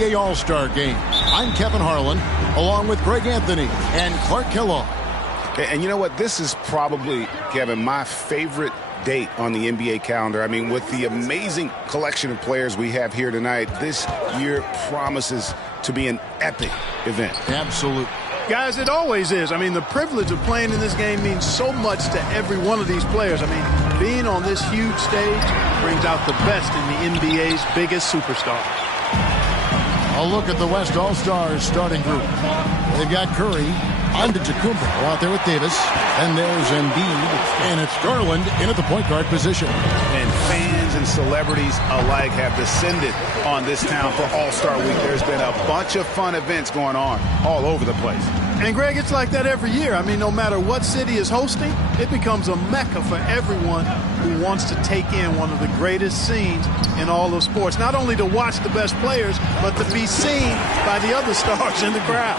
NBA All-Star Game. I'm Kevin Harlan, along with Greg Anthony and Clark Kellogg. And you know what? This is probably, Kevin, my favorite date on the NBA calendar. I mean, with the amazing collection of players we have here tonight, this year promises to be an epic event. Absolutely. Guys, it always is. I mean, the privilege of playing in this game means so much to every one of these players. I mean, being on this huge stage brings out the best in the NBA's biggest superstars. A look at the West All-Stars starting group. They've got Curry, Antetokounmpo out there with Davis, and there's Embiid, and it's Garland in at the point guard position. And fans and celebrities alike have descended on this town for All-Star Week. There's been a bunch of fun events going on all over the place. And, Greg, it's like that every year. I mean, no matter what city is hosting, it becomes a mecca for everyone who wants to take in one of the greatest scenes in all of sports. Not only to watch the best players, but to be seen by the other stars in the crowd.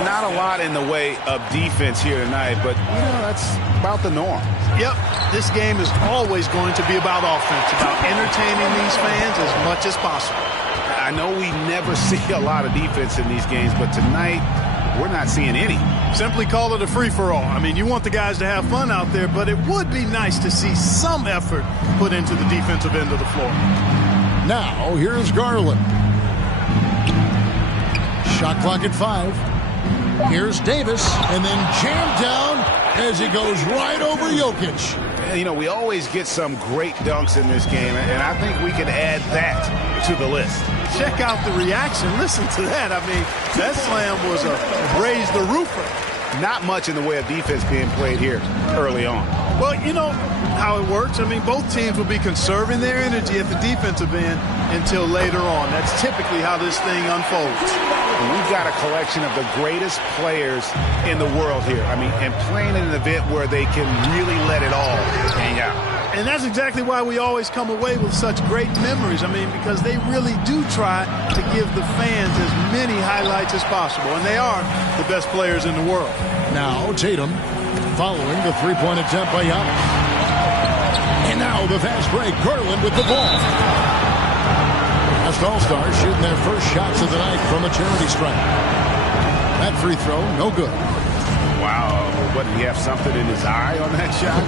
Not a lot in the way of defense here tonight, but, you know, that's about the norm. Yep, this game is always going to be about offense, about entertaining these fans as much as possible. I know we never see a lot of defense in these games, but tonight we're not seeing any. Simply call it a free-for-all. I mean, you want the guys to have fun out there, but it would be nice to see some effort put into the defensive end of the floor. Now, here's Garland. Shot clock at 5. Here's Davis, and then jammed down as he goes right over Jokic. You know, we always get some great dunks in this game, and I think we can add that to the list. Check out the reaction. Listen to that. I mean, that slam was a raise the roofer. Not much in the way of defense being played here early on. Well, you know how it works. I mean, both teams will be conserving their energy at the defensive end until later on. That's typically how this thing unfolds. And we've got a collection of the greatest players in the world here. I mean, and playing in an event where they can really let it all hang out. And that's exactly why we always come away with such great memories. I mean, because they really do try to give the fans as many highlights as possible. And they are the best players in the world. Now Tatum following the three-point attempt by Giannis. And now the fast break. Garland with the ball. West All-Stars shooting their first shots of the night from a charity stripe. That free throw, no good. Wow. What, did he have something in his eye on that shot?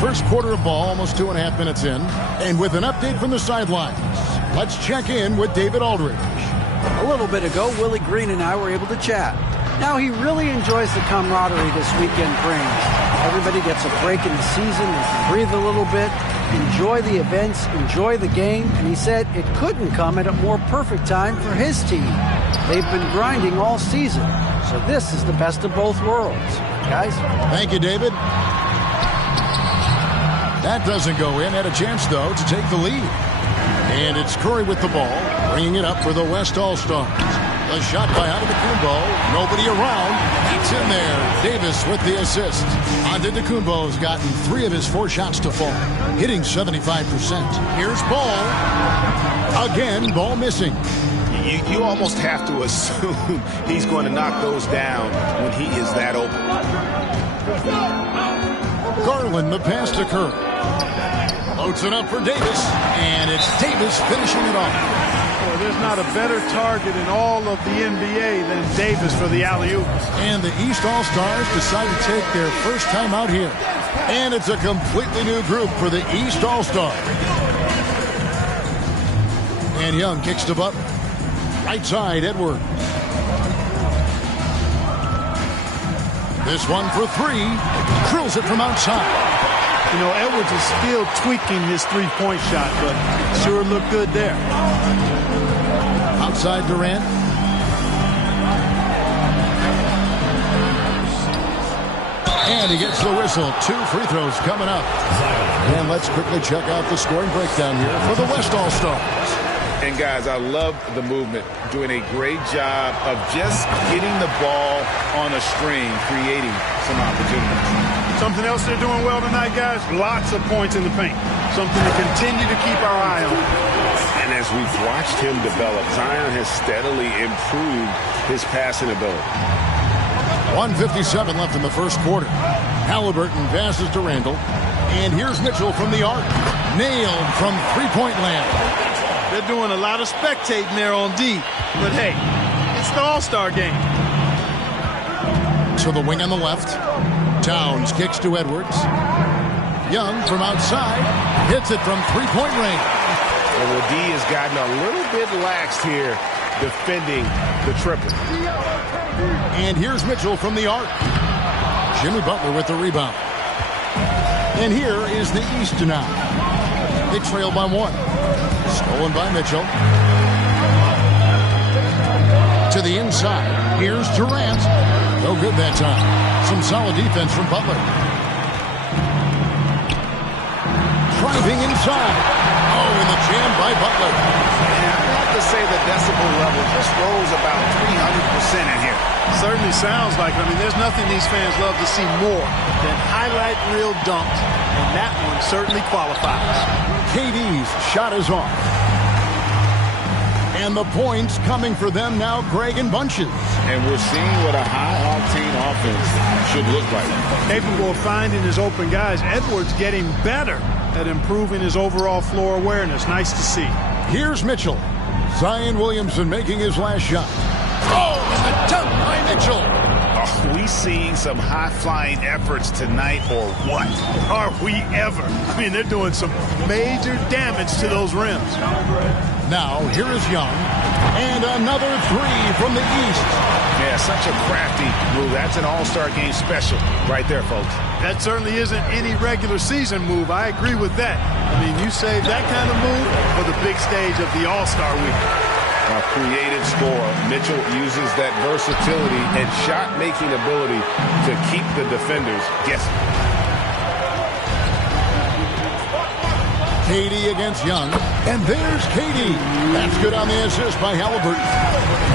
First quarter of ball, almost 2.5 minutes in. And with an update from the sidelines, let's check in with David Aldridge. A little bit ago, Willie Green and I were able to chat. Now he really enjoys the camaraderie this weekend brings. Everybody gets a break in the season, they can breathe a little bit, enjoy the events, enjoy the game, and he said it couldn't come at a more perfect time for his team. They've been grinding all season, so this is the best of both worlds. Guys? Thank you, David. That doesn't go in. Had a chance, though, to take the lead. And it's Curry with the ball, bringing it up for the West All-Stars. A shot by Antetokounmpo. Nobody around. It's in there. Davis with the assist. Antetokounmpo's gotten 3 of his 4 shots to fall, hitting 75%. Here's Ball. Again, Ball missing. You almost have to assume he's going to knock those down when he is that open. Garland, the pass to Curry. Loads it up for Davis, and it's Davis finishing it off. Well, there's not a better target in all of the NBA than Davis for the alley-oop. And the East All-Stars decide to take their first time out here. And it's a completely new group for the East All-Stars. And Young kicks to Butler. Right side, Edwards. This one for 3. Drills it from outside. You know, Edwards is still tweaking his three-point shot, but sure looked good there. Outside Durant. And he gets the whistle. 2 free throws coming up. And let's quickly check out the scoring breakdown here for the West All-Stars. And, guys, I love the movement, doing a great job of just getting the ball on a string, creating some opportunities. Something else they're doing well tonight, guys, lots of points in the paint. Something to continue to keep our eye on. And as we've watched him develop, Zion has steadily improved his passing ability. 1:57 left in the first quarter. Halliburton passes to Randall. And here's Mitchell from the arc. Nailed from three-point land. They're doing a lot of spectating there on D. But, hey, it's the All-Star game. To the wing on the left. Towns kicks to Edwards. Young from outside. Hits it from three-point range. And the D has gotten a little bit laxed here defending the triple. And here's Mitchell from the arc. Jimmy Butler with the rebound. And here is the East now. They trail by one. Stolen by Mitchell. To the inside. Here's Durant. No good that time. Some solid defense from Butler. Driving inside. Oh, and the jam by Butler. And I'd have to say the decibel level just rose about 300% in here. Certainly sounds like it. I mean, there's nothing these fans love to see more than highlight reel dunks. And that one certainly qualifies. KD's shot is off. And the points coming for them now, Greg, in bunches. And we're seeing what a high-octane offense should look like. Capable of finding his open guys. Edwards getting better at improving his overall floor awareness. Nice to see. Here's Mitchell. Zion Williamson making his last shot. Oh, and the dunk by Mitchell. Are we seeing some high-flying efforts tonight or what? Are we ever? I mean, they're doing some major damage to those rims. Now, here is Young. And another three from the East. Yeah, such a crafty move. That's an All-Star game special right there, folks. That certainly isn't any regular season move. I agree with that. I mean, you save that kind of move for the big stage of the All-Star week. A creative scorer. Mitchell uses that versatility and shot-making ability to keep the defenders guessing. KD against Young. And there's KD. That's good on the assist by Halliburton.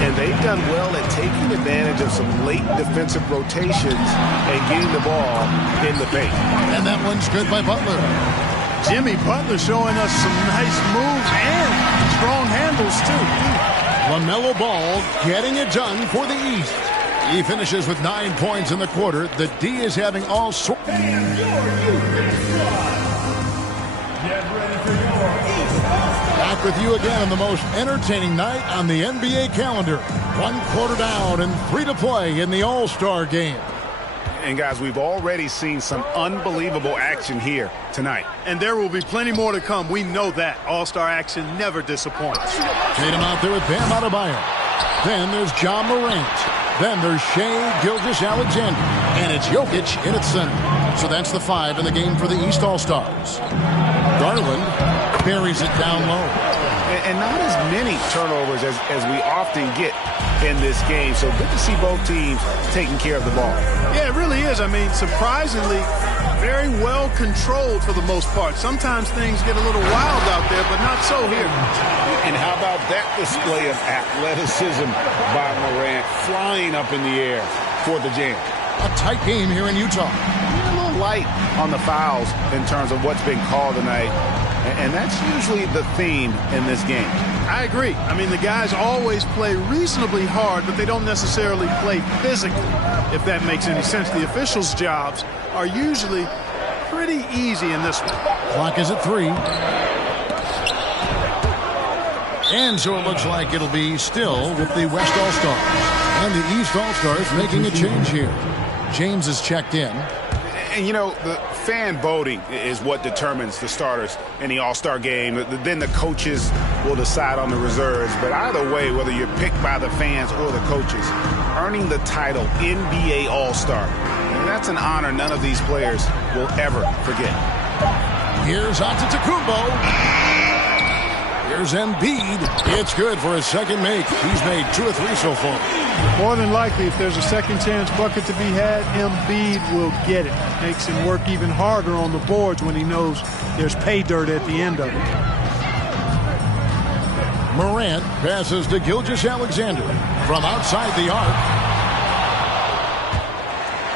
And they've done well at taking advantage of some late defensive rotations and getting the ball in the paint. And that one's good by Butler. Jimmy Butler showing us some nice moves and strong handles, too. LaMelo Ball getting it done for the East. He finishes with 9 points in the quarter. The D is having all sorts. Back with you again on the most entertaining night on the NBA calendar. 1 quarter down and 3 to play in the All-Star game. And guys, we've already seen some unbelievable action here tonight. And there will be plenty more to come. We know that. All-Star action never disappoints. Tatum out there with Bam Adebayo. Then there's John Morant. Then there's Shai Gilgeous-Alexander. And it's Jokic in its center. So that's the 5 in the game for the East All-Stars. Garland buries it down low. And not as many turnovers as we often get in this game. So good to see both teams taking care of the ball. Yeah, it really is. I mean, surprisingly, very well controlled for the most part. Sometimes things get a little wild out there, but not so here. And how about that display of athleticism by Morant, flying up in the air for the jam. A tight game here in Utah. A little light on the fouls in terms of what's been called tonight. And that's usually the theme in this game. I agree. I mean, the guys always play reasonably hard, but they don't necessarily play physically, if that makes any sense. The officials' jobs are usually pretty easy in this one. Clock is at 3. And so it looks like it'll be still with the West All-Stars. And the East All-Stars making a change here. James is checked in. And, you know, the fan voting is what determines the starters in the All-Star game. Then the coaches will decide on the reserves. But either way, whether you're picked by the fans or the coaches, earning the title NBA All-Star, that's an honor none of these players will ever forget. Here's Antetokounmpo. Here's Embiid. It's good for his second make. He's made 2 or 3 so far. More than likely, if there's a second chance bucket to be had, Embiid will get it. Makes him work even harder on the boards when he knows there's pay dirt at the end of it. Morant passes to Gilgeous-Alexander from outside the arc.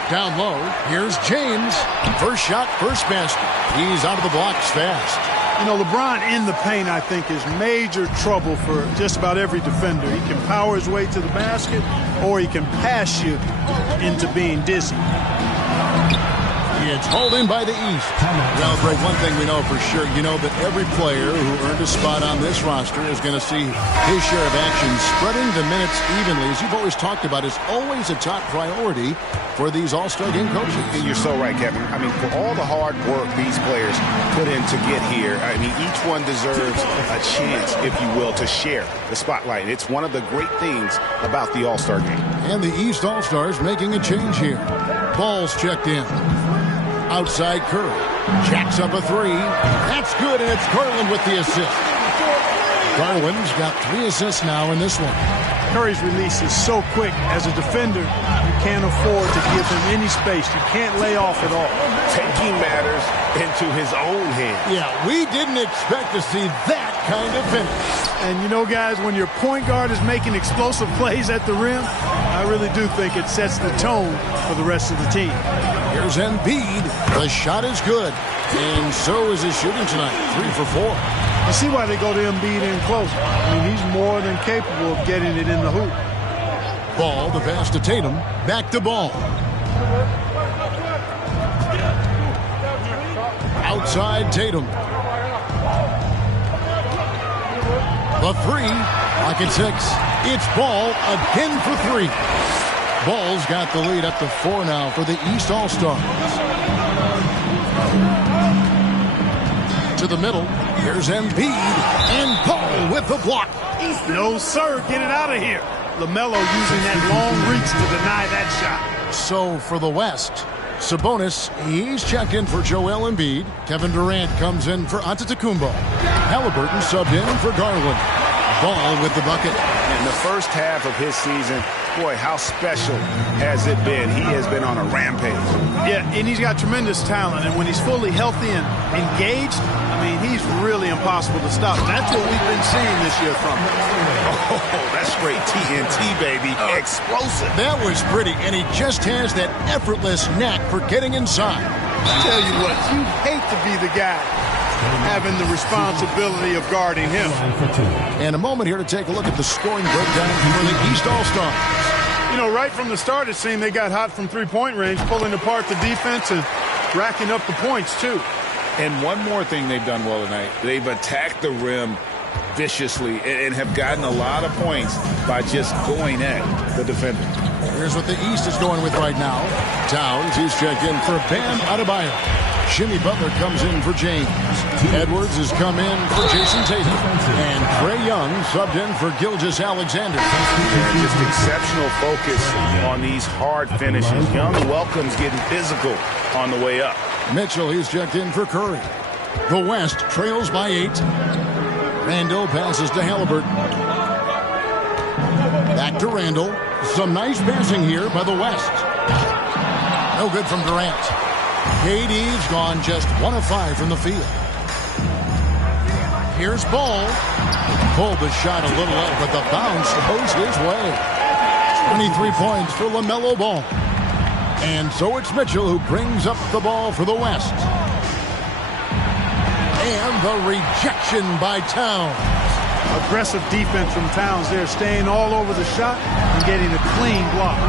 Down low, here's James. First shot, first basket. He's out of the blocks fast. You know, LeBron in the paint, I think, is major trouble for just about every defender. He can power his way to the basket, or he can pass you into being dizzy. It's hauled in by the East. Well, Greg, one thing we know for sure, you know that every player who earned a spot on this roster is going to see his share of action. Spreading the minutes evenly, as you've always talked about, is always a top priority for these All-Star game coaches. You're so right, Kevin. I mean, for all the hard work these players put in to get here, I mean, each one deserves a chance, if you will, to share the spotlight. It's one of the great things about the All-Star game. And the East All-Stars making a change here. Ball's checked in. Outside Curry. Jacks up a three. That's good, and it's Garland with the assist. Garland's got 3 assists now in this one. Curry's release is so quick. As a defender, you can't afford to give him any space. You can't lay off at all. Taking matters into his own hands. Yeah, we didn't expect to see that kind of finish. And you know, guys, when your point guard is making explosive plays at the rim, I really do think it sets the tone for the rest of the team. Here's Embiid. The shot is good. And so is his shooting tonight. 3 for 4. You see why they go to Embiid in close. I mean, he's more than capable of getting it in the hoop. Ball, the pass to Tatum. Back to Ball. Outside Tatum. The three. Pocket 6. It's Ball again for 3. Ball's got the lead up to 4 now for the East All-Stars. To the middle. Here's Embiid. And Ball with the block. No, sir. Get it out of here. LaMelo using that long reach to deny that shot. So for the West, Sabonis, he's checked in for Joel Embiid. Kevin Durant comes in for Antetokounmpo. Halliburton subbed in for Garland. Ball with the bucket. In the first half of his season, boy, how special has it been? He has been on a rampage. Yeah, and he's got tremendous talent. And when he's fully healthy and engaged, I mean, he's really impossible to stop. That's what we've been seeing this year from him. Oh, that's straight TNT, baby. Explosive. That was pretty, and he just has that effortless knack for getting inside. I tell you what, you'd hate to be the guy having the responsibility of guarding him. And a moment here to take a look at the scoring breakdown for the East All-Stars. You know, right from the start, it seemed they got hot from three-point range, pulling apart the defense and racking up the points, too. And one more thing they've done well tonight. They've attacked the rim viciously and have gotten a lot of points by just going at the defender. Here's what the East is going with right now. Towns, he's checked in for Bam Adebayo. Jimmy Butler comes in for James. Edwards has come in for Jason Tatum. And Trae Young subbed in for Gilgeous-Alexander. And just exceptional focus on these hard finishes. Young welcomes getting physical on the way up. Mitchell, he's checked in for Curry. The West trails by 8. Randall passes to Halliburton. Back to Randall. Some nice passing here by the West. No good from Durant. KD's gone just 1 of 5 from the field. Here's Ball. Pulled the shot a little out, but the bounce goes his way. 23 points for LaMelo Ball. And so it's Mitchell who brings up the ball for the West. And the rejection by Towns. Aggressive defense from Towns there, staying all over the shot and getting a clean block.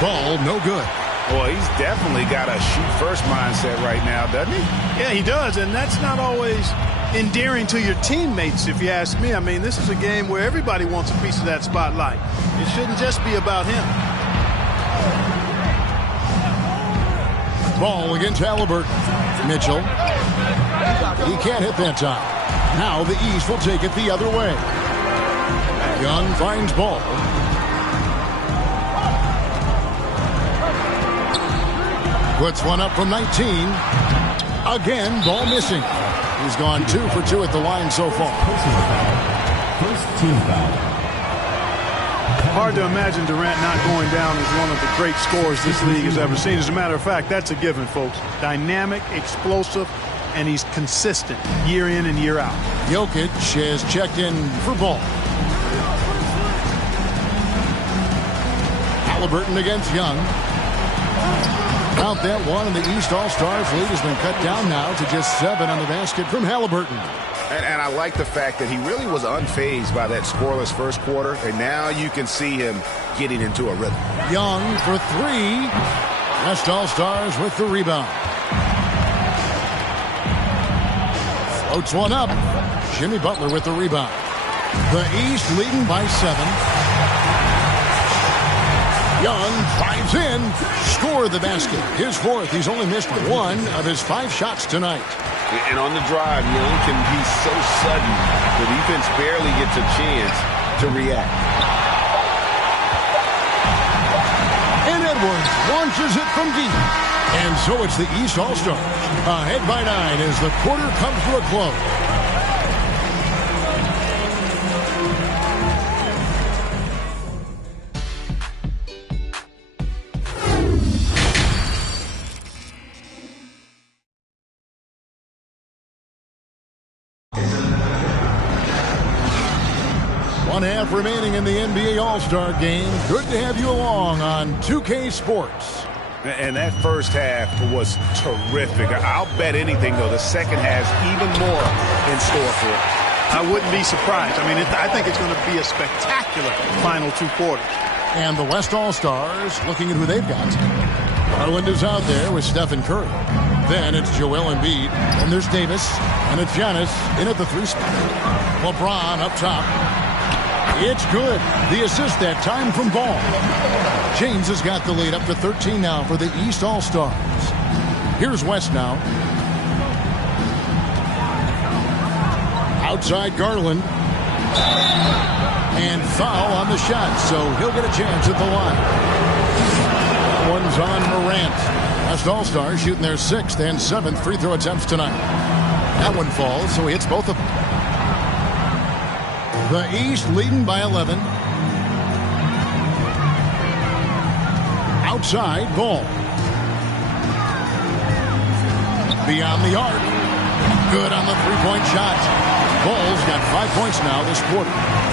Ball no good. Boy, he's definitely got a shoot-first mindset right now, doesn't he? Yeah, he does, and that's not always endearing to your teammates, if you ask me. I mean, this is a game where everybody wants a piece of that spotlight. It shouldn't just be about him. Ball against Halliburton. Mitchell. He can't hit that time. Now the East will take it the other way. Young finds Ball. Puts one up from 19. Again, Ball missing. He's gone 2 for 2 at the line so far. First team foul. Hard to imagine Durant not going down as one of the great scorers this league has ever seen. As a matter of fact, that's a given, folks. Dynamic, explosive, and he's consistent year in and year out. Jokic has checked in for Ball. Halliburton against Young. Count that one, and the East All-Stars lead has been cut down now to just 7 on the basket from Halliburton. And I like the fact that he really was unfazed by that scoreless first quarter, and now you can see him getting into a rhythm. Young for 3. West All-Stars with the rebound. Floats one up. Jimmy Butler with the rebound. The East leading by 7. Young drives in. Score the basket. His 4th. He's only missed 1 of his 5 shots tonight. And on the drive, Young can be so sudden. The defense barely gets a chance to react. And Edwards launches it from deep. And so it's the East All-Stars ahead by 9 as the quarter comes to a close. One half remaining in the NBA All-Star game. Good to have you along on 2K Sports. And that first half was terrific. I'll bet anything, though, the second has even more in store for it. I wouldn't be surprised. I mean, I think it's going to be a spectacular final 2 quarters. And the West All-Stars looking at who they've got. Garland is out there with Stephen Curry. Then it's Joel Embiid. And there's Davis. And it's Giannis in at the 3 spot. LeBron up top. It's good. The assist that time from Ball. James has got the lead up to 13 now for the East All-Stars. Here's West now. Outside Garland. And foul on the shot, so he'll get a chance at the line. That one's on Morant. West All-Stars shooting their 6th and 7th free throw attempts tonight. That one falls, so he hits both of them. The East leading by 11. Outside, Ball. Beyond the arc. Good on the three-point shot. Ball's got 5 points now this quarter.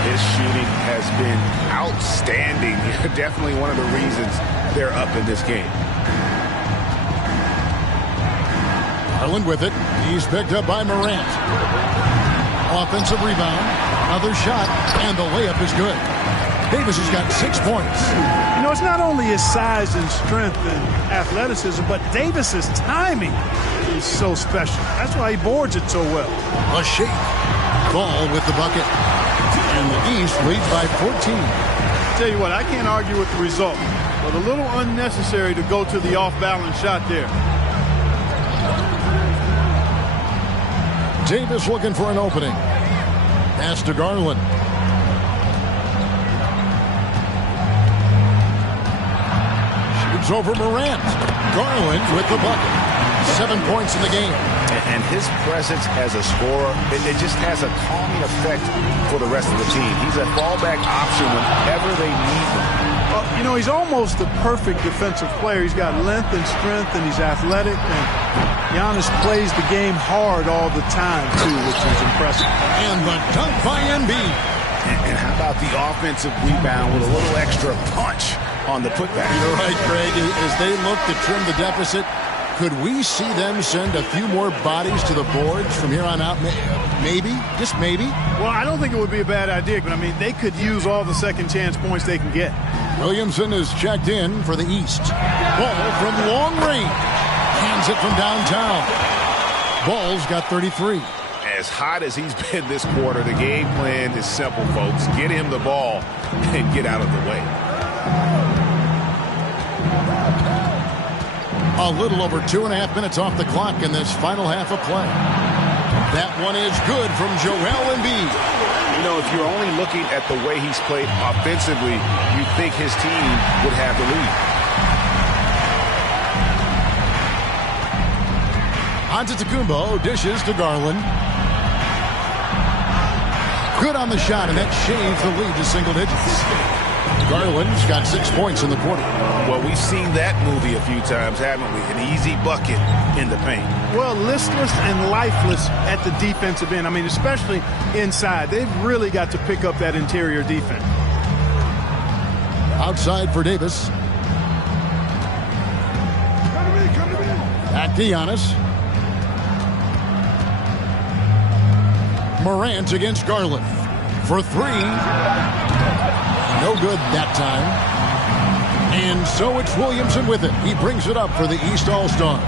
His shooting has been outstanding. Definitely one of the reasons they're up in this game. Garland with it. He's picked up by Morant. Offensive rebound. Another shot, and the layup is good. Davis has got 6 points. You know, it's not only his size and strength and athleticism, but Davis's timing is so special. That's why he boards it so well. A shake. Ball with the bucket. And the East leads by 14. Tell you what, I can't argue with the result, but a little unnecessary to go to the off-balance shot there. Davis looking for an opening. Pass to Garland. Shoots over Morant. Garland with the bucket. 7 points in the game. And his presence as a scorer, it just has a calming effect for the rest of the team. He's a fallback option whenever they need him. Well, you know, he's almost the perfect defensive player. He's got length and strength, and he's athletic. And Giannis plays the game hard all the time, too, which is impressive. And the dunk by Embiid. And how about the offensive rebound with a little extra punch on the putback? You're right, Craig. As they look to trim the deficit, could we see them send a few more bodies to the boards from here on out? Maybe, just maybe. Well, I don't think it would be a bad idea, but I mean, they could use all the second chance points they can get. Williamson is checked in for the East. Ball from long range. Hands it from downtown. Ball's got 33. As hot as he's been this quarter, the game plan is simple, folks. Get him the ball and get out of the way. A little over 2.5 minutes off the clock in this final half of play. That one is good from Joel Embiid. You know, if you're only looking at the way he's played offensively, you'd think his team would have the lead. Antetokounmpo dishes to Garland. Good on the shot, and that shaves the lead to single digits. Garland's got 6 points in the quarter. Well, we've seen that movie a few times, haven't we? An easy bucket in the paint. Well, listless and lifeless at the defensive end. I mean, especially inside. They've really got to pick up that interior defense. Outside for Davis. Back to Giannis. Morant against Garland for 3. No good that time. And so it's Williamson with it. He brings it up for the East All-Stars.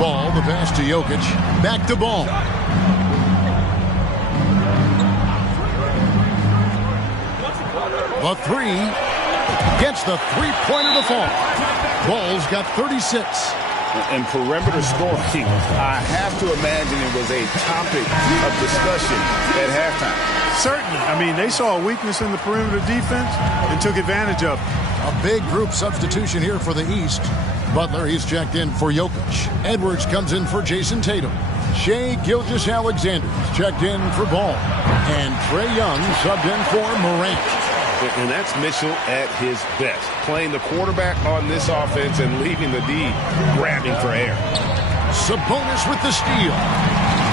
Ball, the pass to Jokic. Back to Ball. The three. Gets the three-pointer to fall. Ball's got 36. And perimeter scoring, I have to imagine it was a topic of discussion at halftime. Certainly. I mean, they saw a weakness in the perimeter defense and took advantage of it. A big group substitution here for the East. Butler, he's checked in for Jokic. Edwards comes in for Jason Tatum. Shai Gilgeous-Alexander's checked in for Ball. And Trae Young subbed in for Morant. And that's Mitchell at his best, playing the quarterback on this offense and leaving the D grabbing for air. Sabonis with the steal.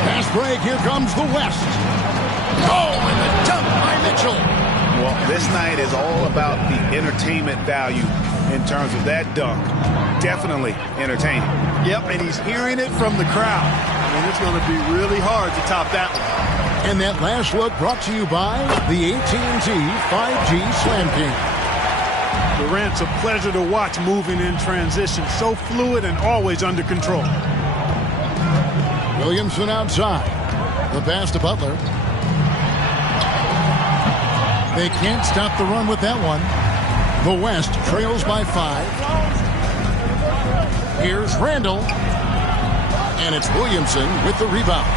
Pass break, here comes the West. Oh, and the dunk by Mitchell. Well, this night is all about the entertainment value in terms of that dunk. Definitely entertaining. Yep, and he's hearing it from the crowd. I mean, it's going to be really hard to top that one. And that last look brought to you by the AT&T 5G Slam King. Durant's a pleasure to watch moving in transition. So fluid and always under control. Williamson outside. The pass to Butler. They can't stop the run with that one. The West trails by 5. Here's Randall. And it's Williamson with the rebound.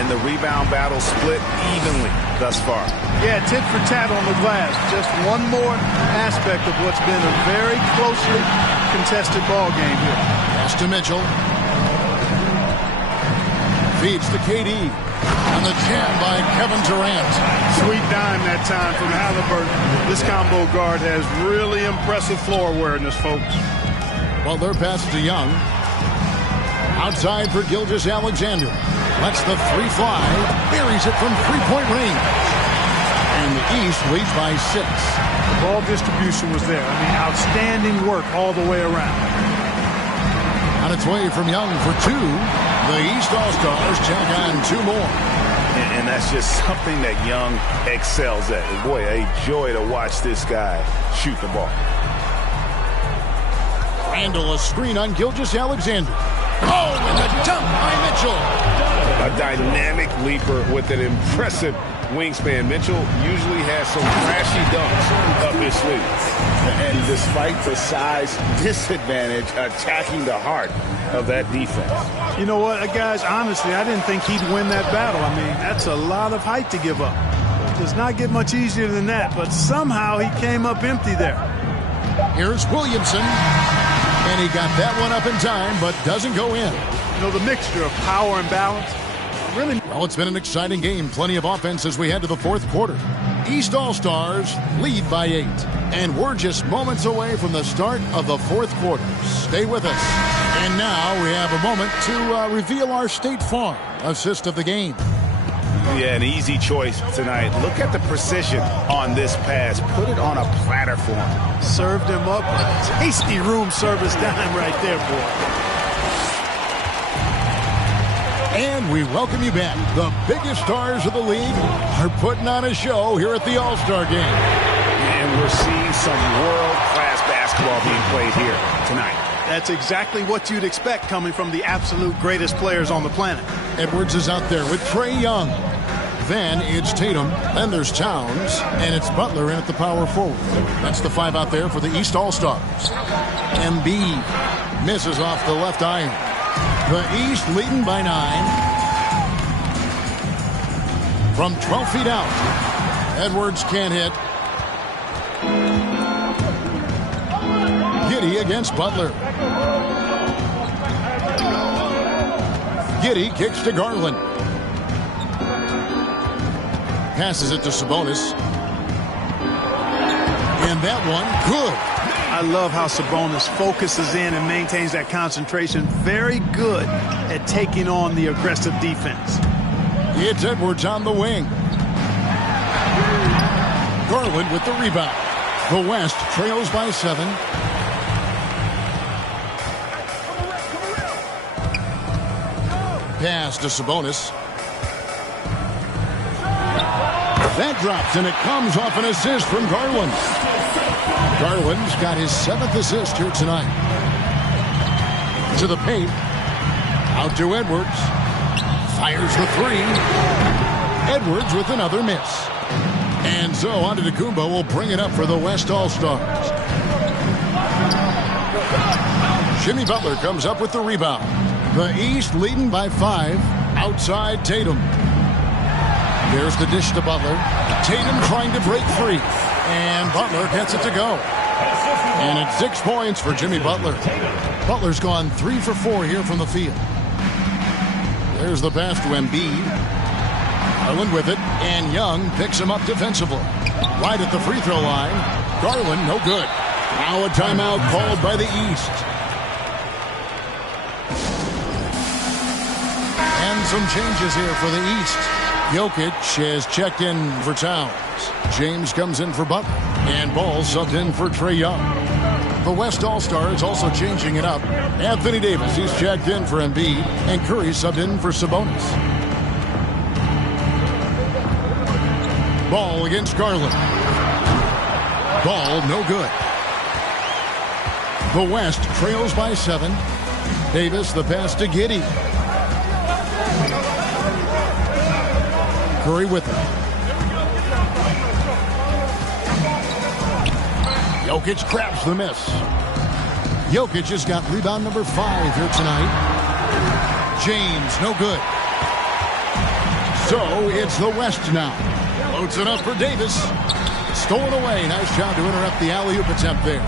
And the rebound battle split evenly thus far. Yeah, tit for tat on the glass. Just one more aspect of what's been a very closely contested ball game here. Pass to Mitchell. Feeds to KD. And the jam by Kevin Durant. Sweet dime that time from Halliburton. This combo guard has really impressive floor awareness, folks. Butler passes to Young. Outside for Gilgeous-Alexander. Lets the three fly. Buries it from three-point range. And the East leads by 6. The ball distribution was there. I mean, outstanding work all the way around. On its way from Young for 2. The East All-Stars check on 2 more. And that's just something that Young excels at. And boy, a joy to watch this guy shoot the ball. Randall, a screen on Gilgeous-Alexander. Oh, and a dunk by Mitchell. A dynamic leaper with an impressive wingspan. Mitchell usually has some flashy dunks up his sleeve. And despite the size disadvantage, attacking the heart of that defense. You know what, guys, honestly, I didn't think he'd win that battle. I mean, that's a lot of height to give up. It does not get much easier than that, but somehow he came up empty there. Here's Williamson. And he got that one up in time, but doesn't go in. You know, the mixture of power and balance, really. Well, it's been an exciting game. Plenty of offense as we head to the 4th quarter. East All-Stars lead by 8. And we're just moments away from the start of the 4th quarter. Stay with us. And now we have a moment to reveal our State Farm assist of the game. Yeah, an easy choice tonight. Look at the precision on this pass. Put it on a platter for him. Served him up a tasty room service dime right there, boy. And we welcome you back. The biggest stars of the league are putting on a show here at the All-Star Game. And we're seeing some world-class basketball being played here tonight. That's exactly what you'd expect coming from the absolute greatest players on the planet. Edwards is out there with Trae Young. Then it's Tatum, then there's Towns, and it's Butler in at the power forward. That's the 5 out there for the East All-Stars. Embiid misses off the left iron. The East leading by 9. From 12 feet out, Edwards can't hit. Giddey against Butler. Giddey kicks to Garland. Passes it to Sabonis. And that one, good. I love how Sabonis focuses in and maintains that concentration. Very good at taking on the aggressive defense. It's Edwards on the wing. Garland with the rebound. The West trails by 7. Pass to Sabonis. That drops, and it comes off an assist from Garland. Garland's got his 7th assist here tonight. To the paint. Out to Edwards. Fires the three. Edwards with another miss. And so Antetokounmpo will bring it up for the West All-Stars. Jimmy Butler comes up with the rebound. The East leading by 5. Outside Tatum. There's the dish to Butler. Tatum trying to break free. And Butler gets it to go. And it's 6 points for Jimmy Butler. Butler's gone 3 for 4 here from the field. There's the pass to Embiid. Garland with it. And Young picks him up defensively. Right at the free throw line. Garland, no good. Now a timeout called by the East. And some changes here for the East. Jokic has checked in for Towns. James comes in for Butler. And Ball subbed in for Trae Young. The West All-Stars also changing it up. Anthony Davis, he's checked in for Embiid. And Curry subbed in for Sabonis. Ball against Garland. Ball no good. The West trails by 7. Davis the pass to Giddey. Curry with it. Jokic grabs the miss. Jokic has got rebound number 5 here tonight. James, no good. So it's the West now. Loads it up for Davis. Stolen away. Nice job to interrupt the alley-oop attempt there.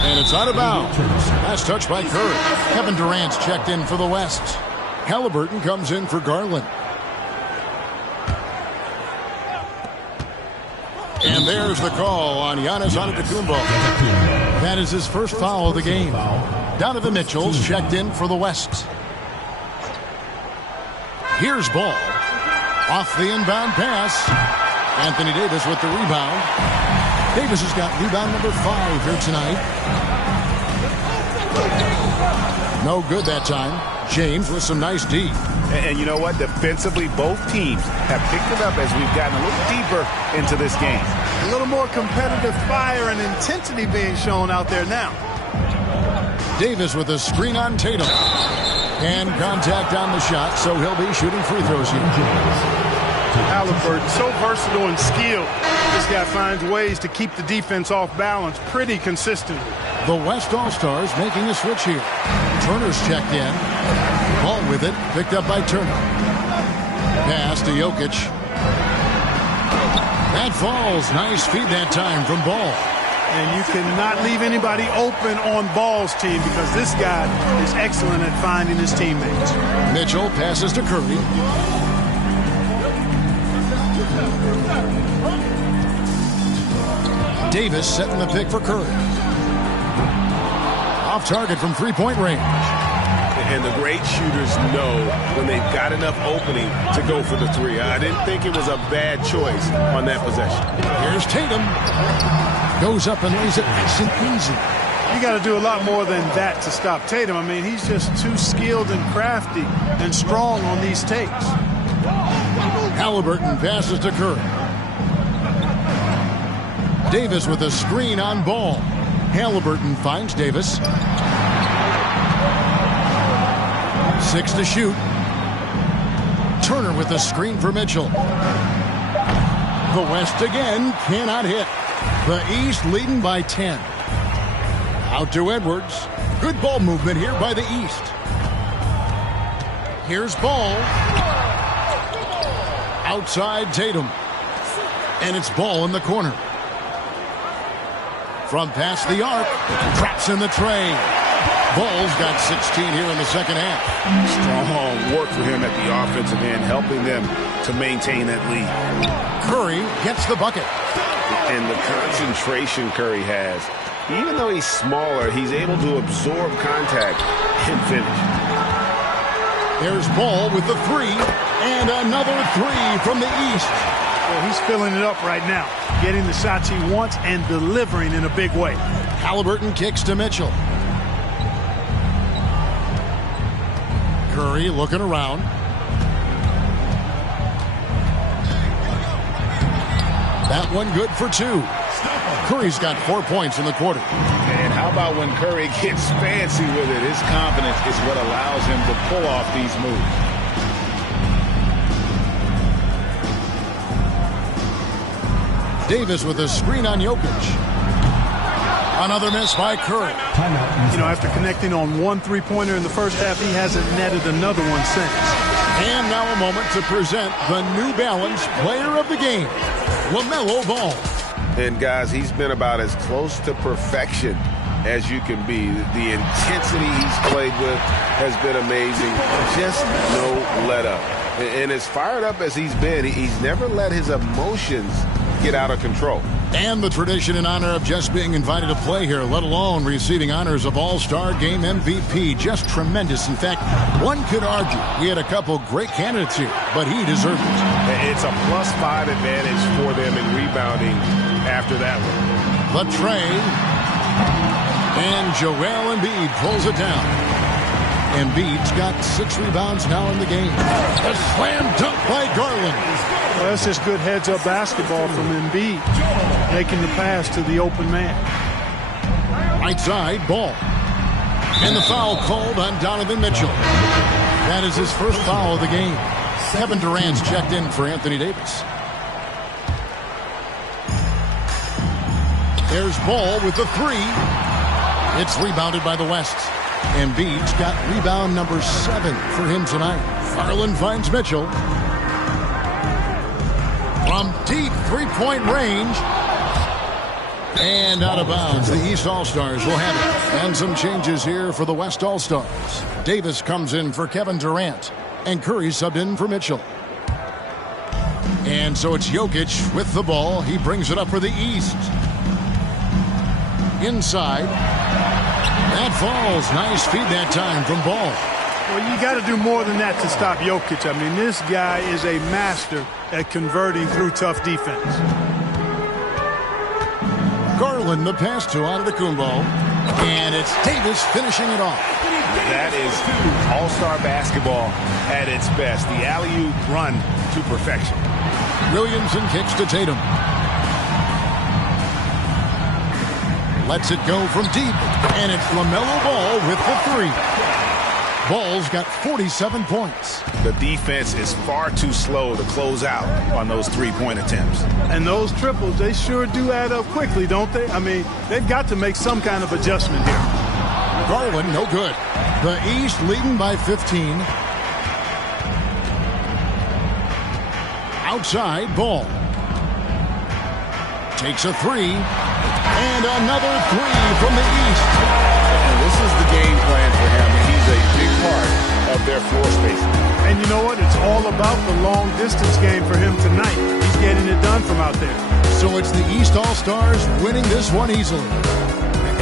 And it's out of bounds. Last touch by Curry. Kevin Durant's checked in for the West. Halliburton comes in for Garland. And there's the call on Giannis Antetokounmpo. That is his first foul of the game. Donovan Mitchell's checked in for the West. Here's Ball. Off the inbound pass. Anthony Davis with the rebound. Davis has got rebound number 5 here tonight. No good that time. James with some nice D. And you know what? Defensively, both teams have picked it up as we've gotten a little deeper into this game. A little more competitive fire and intensity being shown out there now. Davis with a screen on Tatum. And contact on the shot, so he'll be shooting free throws here. Halliburton, so versatile and skilled. This guy finds ways to keep the defense off balance pretty consistently. The West All-Stars making a switch here. Turner's checked in. Ball with it, picked up by Turner. Pass to Jokic. That falls. Nice feed that time from Ball. And you cannot leave anybody open on Ball's team because this guy is excellent at finding his teammates. Mitchell passes to Curry. Davis setting the pick for Curry. Off target from three-point range. And the great shooters know when they've got enough opening to go for the 3. I didn't think it was a bad choice on that possession. Here's Tatum. Goes up and lays it nice and easy. You got to do a lot more than that to stop Tatum. I mean, he's just too skilled and crafty and strong on these takes. Halliburton passes to Curry. Davis with a screen on Ball. Halliburton finds Davis. 6 to shoot. Turner with a screen for Mitchell. The West again cannot hit. The East leading by 10. Out to Edwards. Good ball movement here by the East. Here's Ball. Outside Tatum. And it's Ball in the corner. From past the arc. Drops in the tray. Ball's got 16 here in the second half. Strong work for him at the offensive end, helping them to maintain that lead. Curry gets the bucket. And the concentration Curry has. Even though he's smaller, he's able to absorb contact and finish. There's Ball with the 3. And another 3 from the East. Well, he's filling it up right now. Getting the shots he wants and delivering in a big way. Halliburton kicks to Mitchell. Curry looking around. That one good for 2. Curry's got 4 points in the quarter. And how about when Curry gets fancy with it? His confidence is what allows him to pull off these moves. Davis with a screen on Jokic. Another miss by Curry. You know, after connecting on one three-pointer in the first half, he hasn't netted another one since. And now a moment to present the New Balance Player of the Game, LaMelo Ball. And guys, he's been about as close to perfection as you can be. The intensity he's played with has been amazing. Just no let up. And as fired up as he's been, he's never let his emotions get out of control. And the tradition in honor of just being invited to play here, let alone receiving honors of All-Star Game MVP. Just tremendous. In fact, one could argue we had a couple great candidates here, but he deserved it. It's a +5 advantage for them in rebounding after that one. The tray. And Joel Embiid pulls it down. Embiid's got 6 rebounds now in the game. A slam dunk by Garland. Well, that's just good heads-up basketball from Embiid, making the pass to the open man. Right side, Ball. And the foul called on Donovan Mitchell. That is his first foul of the game. Kevin Durant's checked in for Anthony Davis. There's Ball with the 3. It's rebounded by the West. Embiid's got rebound number 7 for him tonight. Garland finds Mitchell. From deep three-point range. And out of bounds. The East All-Stars will have it. And some changes here for the West All-Stars. Davis comes in for Kevin Durant. And Curry subbed in for Mitchell. And so it's Jokic with the ball. He brings it up for the East. Inside. That falls. Nice feed that time from Ball. Well, you got to do more than that to stop Jokic. I mean, this guy is a master at converting through tough defense. Garland the pass to Antetokounmpo. And it's Davis finishing it off. That is all-star basketball at its best. The alley-oop run to perfection. Williamson kicks to Tatum. Lets it go from deep. And it's LaMelo Ball with the 3. Ball's got 47 points. The defense is far too slow to close out on those three-point attempts. And those triples, they sure do add up quickly, don't they? I mean, they've got to make some kind of adjustment here. Garland, no good. The East leading by 15. Outside, Ball. Takes a 3. And another 3 from the East. And this is the game plan for him. He's a big part of their floor space. And you know what? It's all about the long-distance game for him tonight. He's getting it done from out there. So it's the East All-Stars winning this one easily.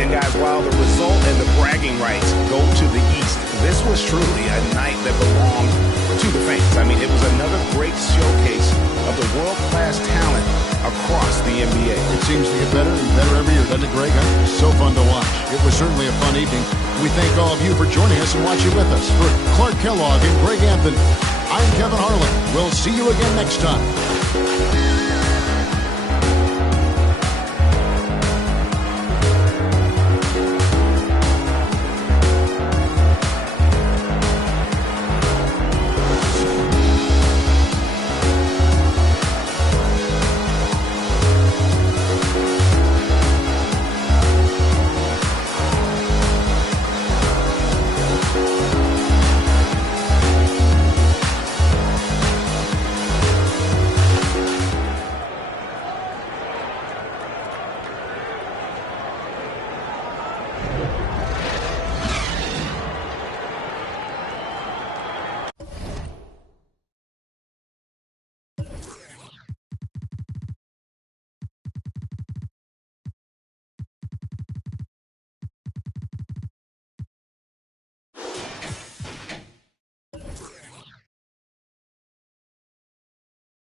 And guys, while the result and the bragging rights go to the East, this was truly a night that belonged to the fans. I mean, it was another great showcase of the world-class talent across the NBA. It seems to get better and better every year, doesn't it, Greg? It's so fun to watch. It was certainly a fun evening. We thank all of you for joining us and watching with us. For Clark Kellogg and Greg Anthony, I'm Kevin Harlan. We'll see you again next time.